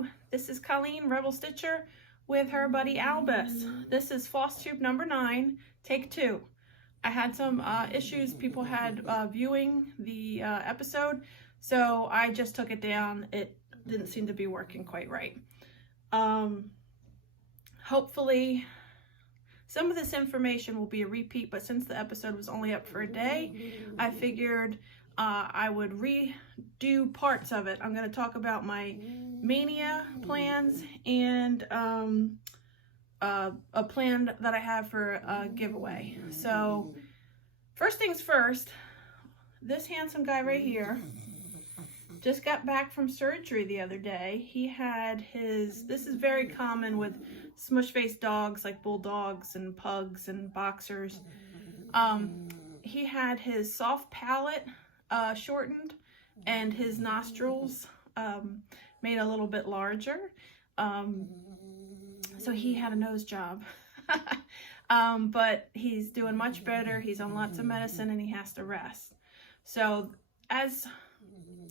you. This is Colleen, Rebel Stitcher, with her buddy Albus. This is FlossTube number 9, take 2. I had some issues. People had viewing the episode, so I just took it down. It didn't seem to be working quite right. Hopefully, some of this information will be a repeat, but since the episode was only up for a day, I figured I would redo parts of it. I'm going to talk about my Maynia plans and a plan that I have for a giveaway. So first things first, this handsome guy right here just got back from surgery the other day. He had his, this is very common with smush-faced dogs like bulldogs and pugs and boxers. He had his soft palate shortened and his nostrils made a little bit larger. So he had a nose job. But he's doing much better. He's on lots of medicine and he has to rest. So as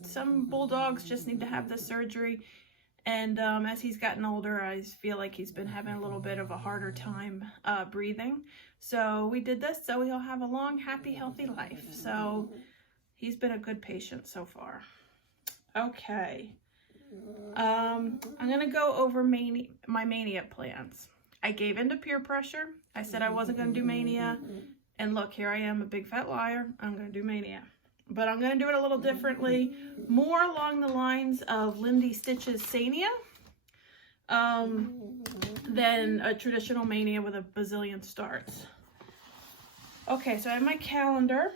some bulldogs just need to have this surgery, and as he's gotten older, I feel like he's been having a little bit of a harder time breathing. So we did this so he'll have a long, happy, healthy life. So he's been a good patient so far. Okay. I'm going to go over my Maynia plans. I gave into peer pressure. I said I wasn't going to do Maynia. And look, here I am, a big fat liar. I'm going to do Maynia. But I'm going to do it a little differently. More along the lines of Lindy Stitch's Sania than a traditional Maynia with a bazillion starts. Okay, so I have my calendar.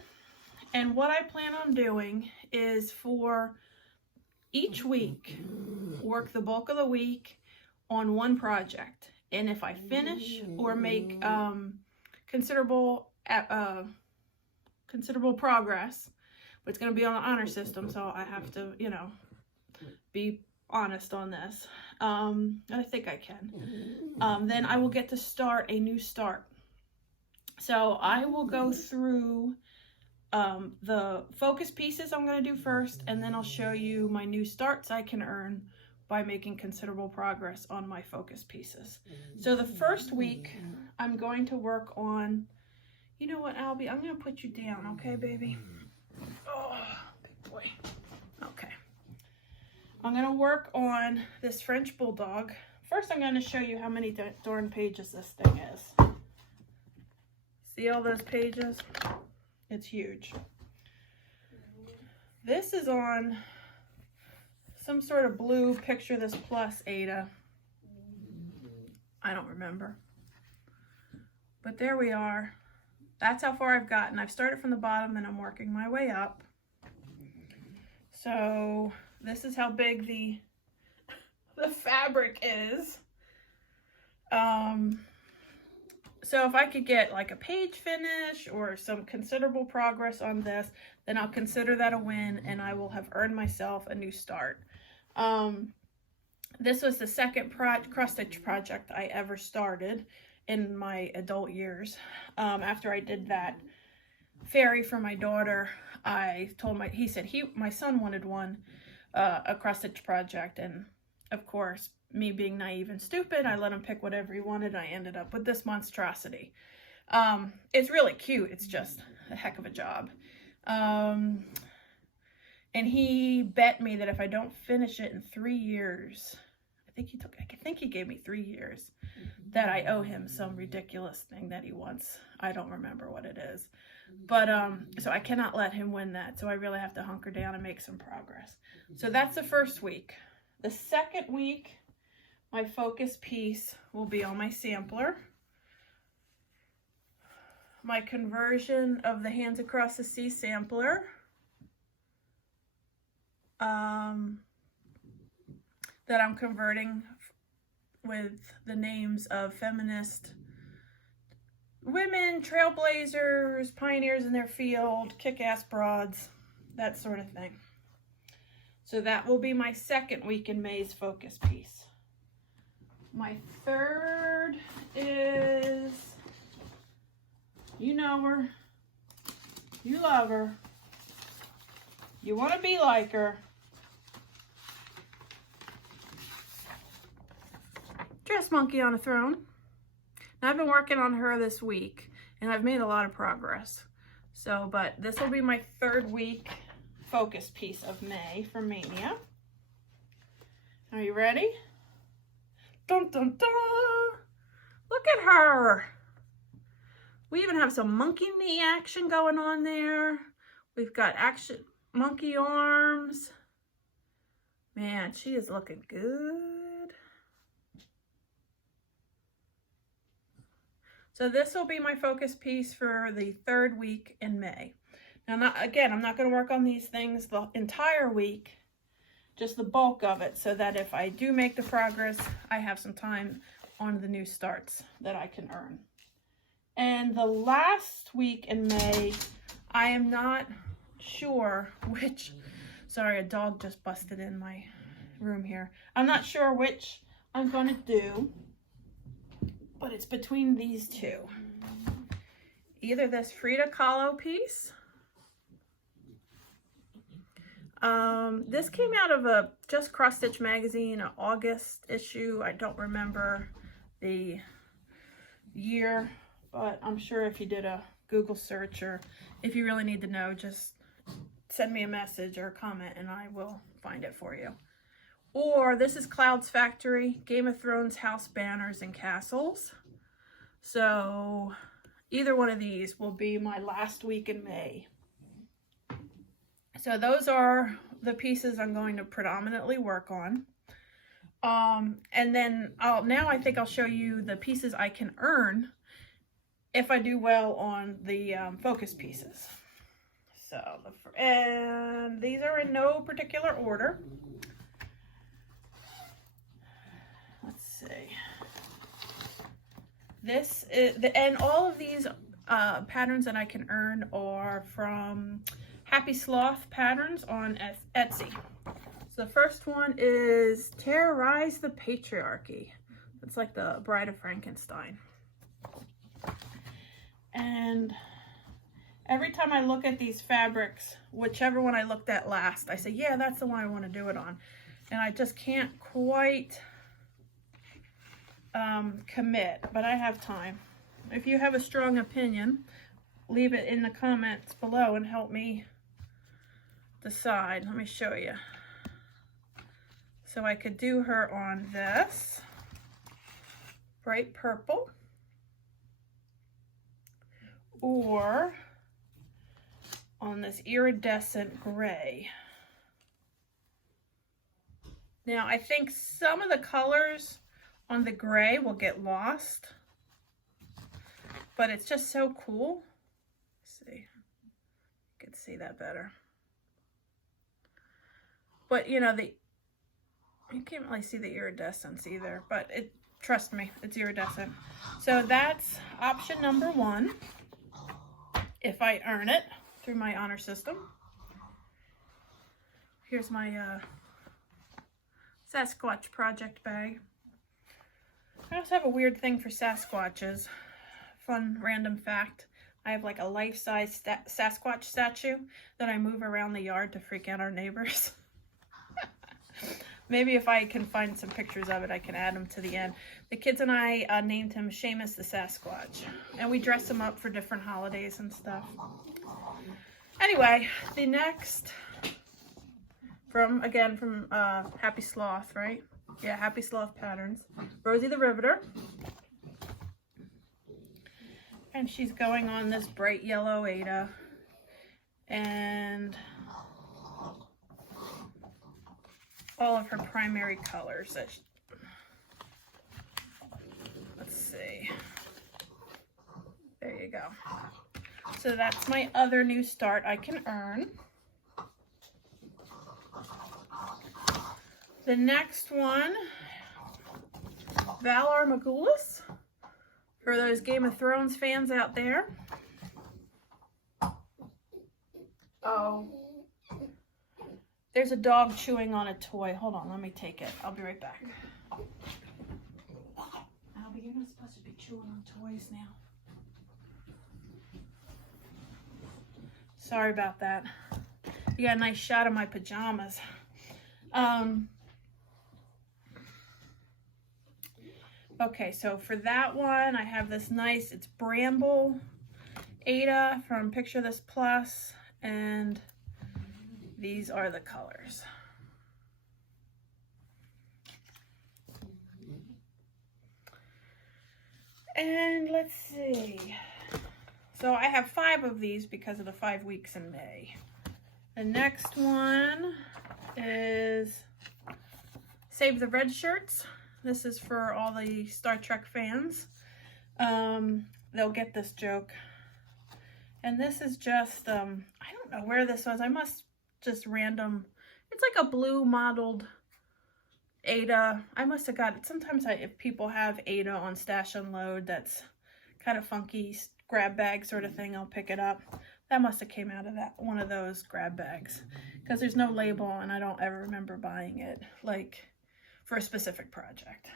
And what I plan on doing is for each week, work the bulk of the week on one project. And if I finish or make considerable progress, but it's going to be on the honor system, so I have to, you know, be honest on this. And I think I can. Then I will get to start a new start. So I will go through the focus pieces I'm going to do first, and then I'll show you my new starts I can earn by making considerable progress on my focus pieces. So the first week, I'm going to work on, you know what, Albie, I'm going to put you down, okay, baby? Oh, big boy. Okay. I'm going to work on this French Bulldog. First, I'm going to show you how many darn pages this thing is. See all those pages? It's huge. This is on some sort of blue Picture This Plus Ada. I don't remember. But there we are. That's how far I've gotten. I've started from the bottom and I'm working my way up. So this is how big the fabric is. So if I could get like a page finish or some considerable progress on this, then I'll consider that a win and I will have earned myself a new start. This was the second cross-stitch project I ever started in my adult years. After I did that fairy for my daughter, I told he said my son wanted one, a cross-stitch project, and of course, me being naive and stupid, I let him pick whatever he wanted. I ended up with this monstrosity. It's really cute. It's just a heck of a job. And he bet me that if I don't finish it in 3 years, I think he gave me 3 years, that I owe him some ridiculous thing that he wants. I don't remember what it is. But, so I cannot let him win that. So I really have to hunker down and make some progress. So that's the first week. The second week, my focus piece will be on my sampler. My conversion of the Hands Across the Sea sampler. That I'm converting with the names of feminist women, trailblazers, pioneers in their field, kick-ass broads, that sort of thing. So that will be my second week in May's focus piece. My third is, you know her, you love her, you want to be like her. Just Monkey on a Throne. Now, I've been working on her this week, and I've made a lot of progress. So, but this will be my 3rd week focus piece of May for Maynia. Are you ready? Dun dun dun! Look at her! We even have some monkey knee action going on there. We've got action monkey arms. Man, she is looking good. So this will be my focus piece for the 3rd week in May. Now, I'm not going to work on these things the entire week, just the bulk of it, so that if I do make the progress, I have some time on the new starts that I can earn. And the last week in May, I am not sure which, sorry, a dog just busted in my room here. I'm not sure which I'm going to do, but it's between these two. Either this Frida Kahlo piece. This came out of a Just Cross Stitch magazine, an August issue. I don't remember the year, but I'm sure if you did a Google search, or if you really need to know, just send me a message or a comment and I will find it for you. Or this is Cloud's Factory, Game of Thrones House Banners and Castles. So either one of these will be my last week in May. So those are the pieces I'm going to predominantly work on. And then now I think I'll show you the pieces I can earn if I do well on the focus pieces. So, and these are in no particular order. Let's see. This is and all of these patterns that I can earn are from Happy Sloth Patterns on Etsy. So the first one is Terrorize the Patriarchy. It's like the Bride of Frankenstein. And every time I look at these fabrics, whichever one I looked at last, I say, yeah, that's the one I want to do it on. And I just can't quite commit, but I have time. If you have a strong opinion, leave it in the comments below and help me decide. Let me show you. So I could do her on this bright purple, or on this iridescent gray. Now I think some of the colors on the gray will get lost, but it's just so cool. Let's see, you can see that better. But you know, you can't really see the iridescence either, but trust me, it's iridescent. So that's option number 1, if I earn it through my honor system. Here's my Sasquatch project bag. I also have a weird thing for Sasquatches. Fun random fact. I have like a life-size Sasquatch statue that I move around the yard to freak out our neighbors. Maybe if I can find some pictures of it, I can add them to the end. The kids and I named him Seamus the Sasquatch. And we dress him up for different holidays and stuff. Anyway, the next, from Happy Sloth, right? Yeah, Happy Sloth Patterns. Rosie the Riveter. And she's going on this bright yellow Ada. And all of her primary colors. Let's see. There you go. So that's my other new start I can earn. The next one, Valar Morghulis, for those Game of Thrones fans out there. Oh, there's a dog chewing on a toy. Hold on, let me take it. I'll be right back. Albie, you're not supposed to be chewing on toys now. Sorry about that. You got a nice shot of my pajamas. Okay, so for that one, I have this nice, it's Bramble Ada from Picture This Plus, and these are the colors. And let's see. So I have 5 of these because of the 5 weeks in May. The next one is Save the Red Shirts. This is for all the Star Trek fans. They'll get this joke. And this is just, I don't know where this was. I must just random. It's like a blue modeled Ada. I must have got it. Sometimes if people have Ada on Stash Unload, that's kind of funky grab bag sort of thing, I'll pick it up. That must have came out of that one of those grab bags, because there's no label and I don't ever remember buying it like for a specific project.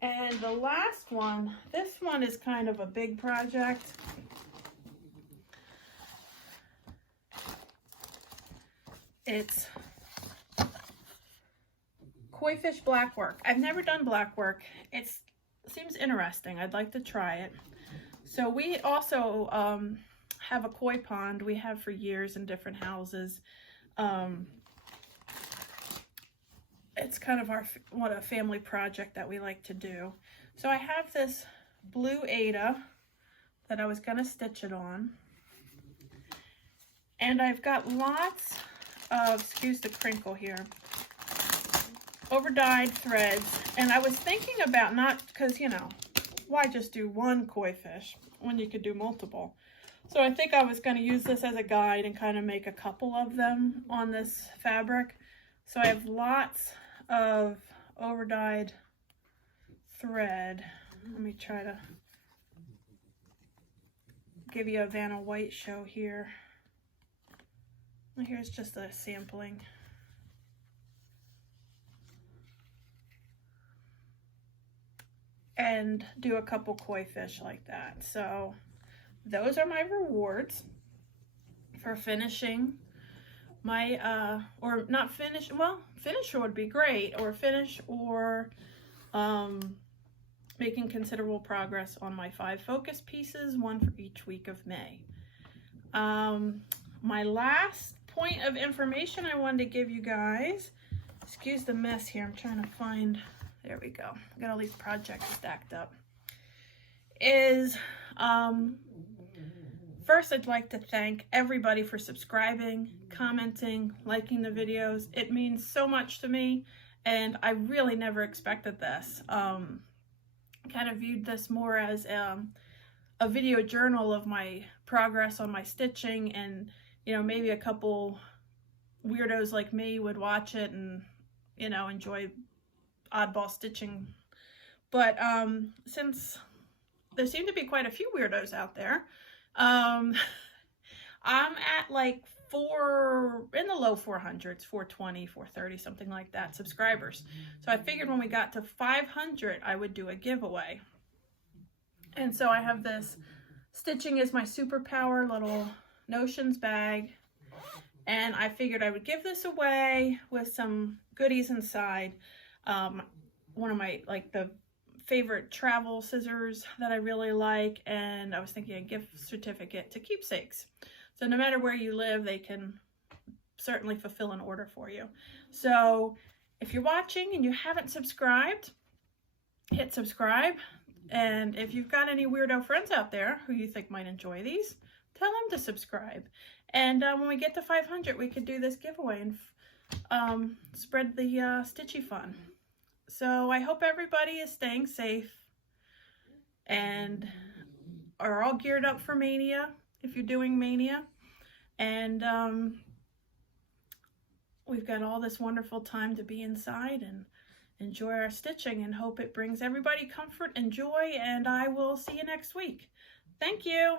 And the last one, this one is kind of a big project. It's Koi Fish Black Work. I've never done black work. It seems interesting. I'd like to try it. So we also have a koi pond. We have for years in different houses. It's kind of a family project that we like to do. So I have this blue Ada that I was gonna stitch it on. And I've got lots of, excuse the crinkle here, over-dyed threads. And I was thinking about not, because, you know, why just do one koi fish when you could do multiple? So I think I was going to use this as a guide and kind of make a couple of them on this fabric. So I have lots of over-dyed thread. Let me try to give you a Vanna White show here. Here's just a sampling. And do a couple koi fish like that. So those are my rewards for finishing my, or not finish, well, finish would be great, or finish or making considerable progress on my 5 focus pieces, 1 for each week of May. My last point of information I wanted to give you guys, excuse the mess here, I'm trying to find, there we go, got all these projects stacked up, is first I'd like to thank everybody for subscribing, commenting, liking the videos. It means so much to me, and I really never expected this. Kind of viewed this more as a video journal of my progress on my stitching, and you know, maybe a couple weirdos like me would watch it and, you know, enjoy oddball stitching. But since there seem to be quite a few weirdos out there, I'm at like in the low 400s, 420, 430, something like that, subscribers. So I figured when we got to 500, I would do a giveaway. And so I have this Stitching is My Superpower little Notions bag, and I figured I would give this away with some goodies inside. One of my, like, the favorite travel scissors that I really like, and I was thinking a gift certificate to Keepsakes. So no matter where you live, they can certainly fulfill an order for you. So if you're watching and you haven't subscribed, hit subscribe. And if you've got any weirdo friends out there who you think might enjoy these, tell them to subscribe. And when we get to 500, we could do this giveaway and spread the stitchy fun. So I hope everybody is staying safe and are all geared up for Maynia, if you're doing Maynia. And we've got all this wonderful time to be inside and enjoy our stitching, and hope it brings everybody comfort and joy, and I will see you next week. Thank you.